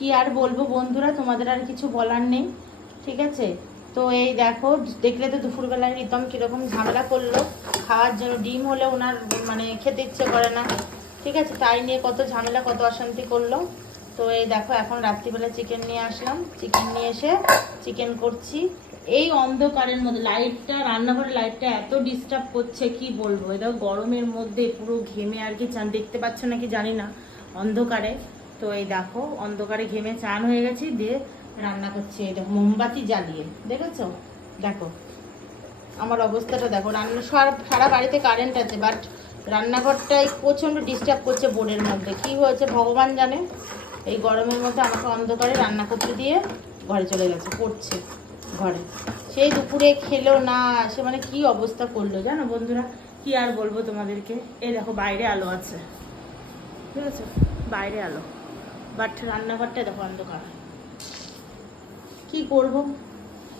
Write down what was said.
কি আর বলবো বন্ধুরা, তোমাদের আর কিছু বলার নেই, ঠিক আছে। তো এই দেখো, দেখলে তো দুপুরবেলায় রিতম কীরকম ঝামেলা করলো খাওয়ার জন্য। ডিম হলে ওনার মানে খেতে ইচ্ছে করে না, ঠিক আছে, তাই নিয়ে কত ঝামেলা কত অশান্তি করলো। তো এই দেখো এখন রাত্রিবেলা চিকেন নিয়ে আসলাম, চিকেন নিয়ে এসে চিকেন করছি। এই অন্ধকারের মধ্যে লাইটটা, রান্নাঘরের লাইটটা এত ডিস্টার্ব করছে কি বলবো। এটা গরমের মধ্যে পুরো ঘেমে আর কি চান, দেখতে পাচ্ছ নাকি জানি না অন্ধকারে। তো এই দেখো অন্ধকারে ঘেমে চান হয়ে গেছি, দিয়ে রান্না করছি। এই দেখো মোমবাতি জ্বালিয়ে, দেখেছো, দেখো আমার অবস্থাটা দেখো। রান্না সারা বাড়িতে কারেন্ট আছে, বাট রান্নাঘরটাই প্রচণ্ড ডিস্টার্ব করছে বোর্ডের মধ্যে। কি হয়েছে ভগবান জানে, এই গরমের মধ্যে আমাকে অন্ধকারে রান্না করতে দিয়ে ঘরে চলে গেছে, পড়ছে ঘরে। সেই দুপুরে খেলো না, সে মানে কি অবস্থা করলো জানো বন্ধুরা, কি আর বলবো তোমাদেরকে। এই দেখো বাইরে আলো আছে, ঠিক আছে, বাইরে আলো, বাট রান্নাঘরটা দেখো অন্ধকার। কি করবো